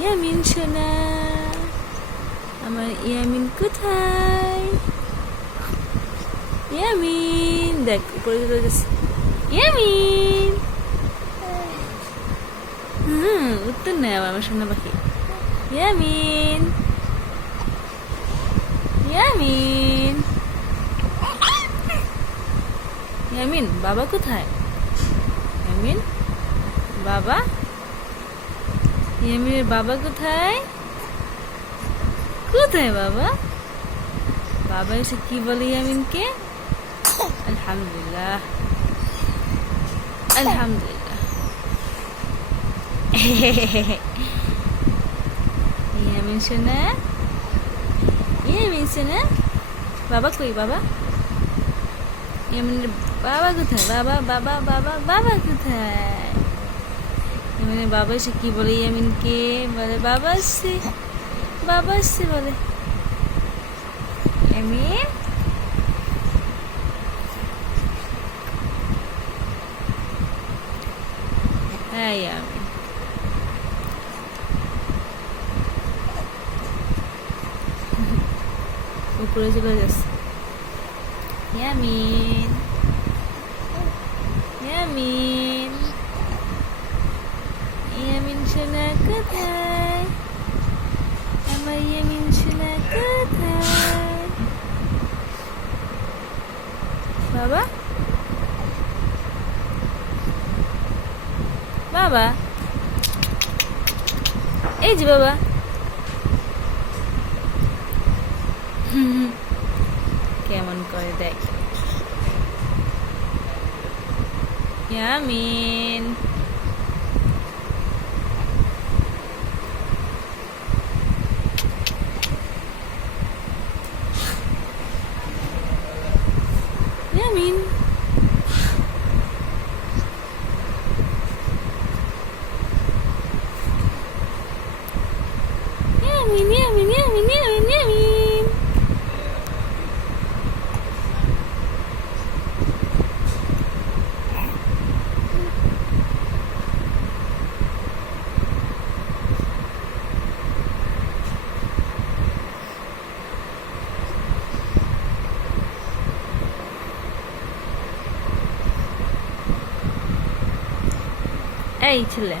ইয়ামিন সোনা, আমার ইয়ামিন কোথায়? ইয়ামিন দেখ উপরে চলে যাচ্ছে। ইয়ামিন উত্তর নেই আবার আমার সোনা পাখি। ইয়ামিন ইয়ামিন ইয়ামিন বাবা কোথায়? ইয়ামিন বাবা, ইয়ামিনের বাবা কোথায়? কোথায় বাবা? বাবা এসে কি বলে ইয়ামিনকে? আলহামদুলিল্লাহ আলহামদুলিল্লাহ। ইয়ামিন সোনা, ইয়ামিন সোনা, বাবা কই বাবা? ইয়ামিনের বাবা কোথায়? বাবা বাবা বাবা বাবা কোথায়? ইয়ামিনের বাবা এসে কি বলে ইয়ামিনকে? বলে বাবা আসছে, বাবা আসছে বলে। ইয়ামিন হ্যাঁ ইয়ামিন উপরে চলে যাচ্ছে। ইয়ামিন ইয়ামিন ইয়ামিন সোনা কোথায়? আমার ইয়ামিন সোনা কোথায়? বাবা বাবা, এই যে বাবা। কেমন করে দেখ। ইয়ামিন ইয়ামিন ইয়ামিন ইয়ামিন ইয়ামিন ইয়ামিন ইয়ামিন এই ছেলে